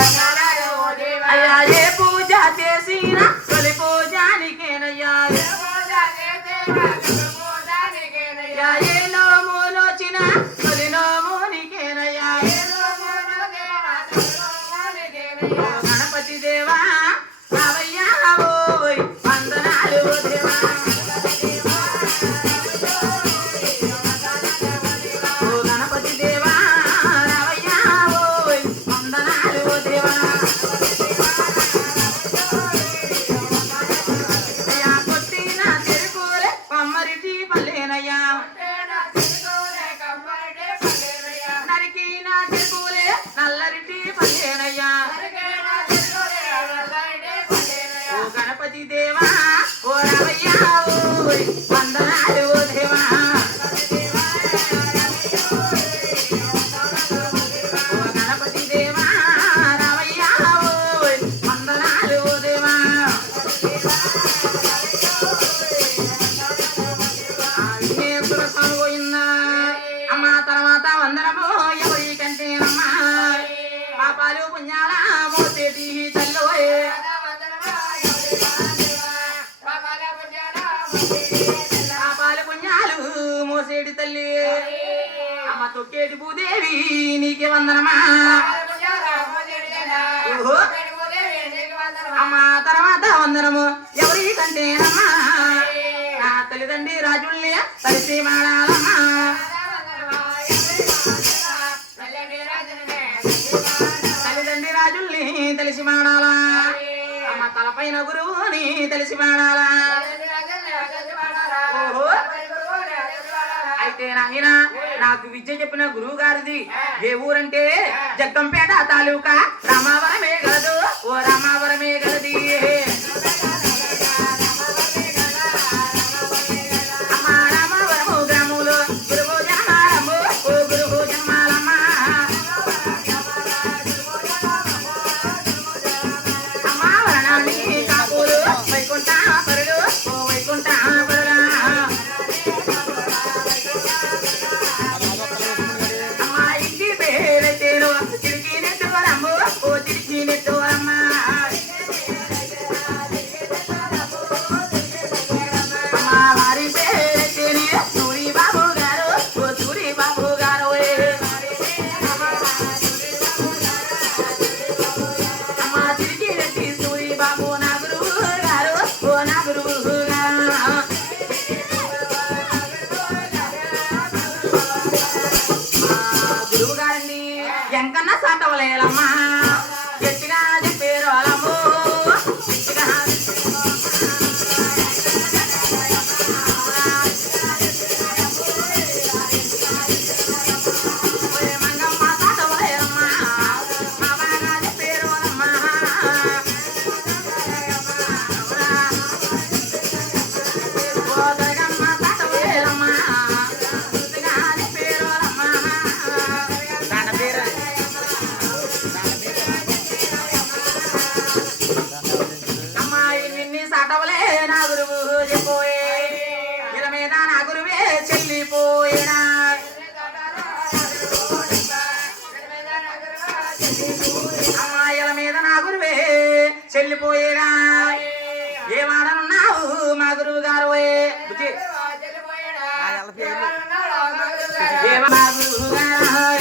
అయ్యా ఏ పూజ చేసినా తొలి పూజానికేనయ్యా ఏ నోమునొచ్చిన తొలి నోమునికేనయ్యా గణపతి దేవా రావయ్యా ఓయ్ వందనాలు దేవా గణపతి దేవా రావయ్యా ఓయ్ వందనాలు దేవా అయ్యా కొట్టిన చెరుకులే కొమ్మరిటి పల్లేనయ్యా నరికిన చెరుకులే నల్లరిటి పల్లేనయ్యా ఓ గణపతి దేవా ఓ రావయ్యా ఓయ్ వందనాలు దేవా ఓ గణపతి దేవా రావయ్యా ఓయ్ వందనాలు దేవా విఘ్నేశ్వర స్వామి పోయిందా అమ్మ తర్వాత వందనము ఎవరికంటేనమ్మా పాపాలు పుణ్యాల మోసేటి తల్లోయే పాపాలు పుణ్యాలు మోసేటి తల్లి అమ్మ తొక్కేటి భూదేవి నీకే వందనమా ఓహో అమ్మ తర్వాత వందనము ఎవరికంటేనమ్మా నా తల్లిదండ్రి రాజుల్ని కలిసి మాడాలమ్మా తల్లిదండ్రి రాజుల్ని తెలిసి మాడాలా అమ్మ తలపైన గురువుని తెలిసి మాడాలా ఓహో అయితే నాయన నాకు విద్య చెప్పిన గురువు గారిది ఏ ఊరంటే జగ్గంపేట తాలూకా రామావరమే గలదు ఓ రామావరమే గలది అమ్మ రామావరము గ్రామంలో గురువు జన్మాలమ్మ ఓ గురువు జన్మాలమ్మ అమ్మ వరణాన్ని కాపులు వైకుంఠ పరులు ఓ వైకుంఠ పరులా అమ్మ ఇంటి పేరైతేను తిరిగి నెట్టుకోరమ్మ ఓ తిరిగి నెట్టుకోరమ్మ అమ్మ వారి పేరైతేనే సూరి బాబు గారు ఓ సూరి బాబు గారు అమ్మ తిరిగి నెట్టి సూరి బాబు నా గురువు గారు ఓ నా గురువు గారు గురువు గారండి ఎంకన్నా సాటవలేలమ్మా గట్టిగా చెప్పారు అలమ్మో గట్టిగా మంగమ్మ సాటవలేలమ్మా మా బాగా చెప్పారు అలమ్మా ఓ దగమ్మ సాటవలేలమ్మా గట్టిగా చెప్పారు అలమ్మా దాని పేరు అమ్మాయి నిన్ని సాటవలే నా గురువు చెప్పోయే ఇల మీద నా గురువే చెల్లిపోయేనా అమ్మాయిల మీద నా గురువే చెల్లిపోయేనా ఏ వాడనున్నావు మా గురువు గారు ఏ మా గురువు గారు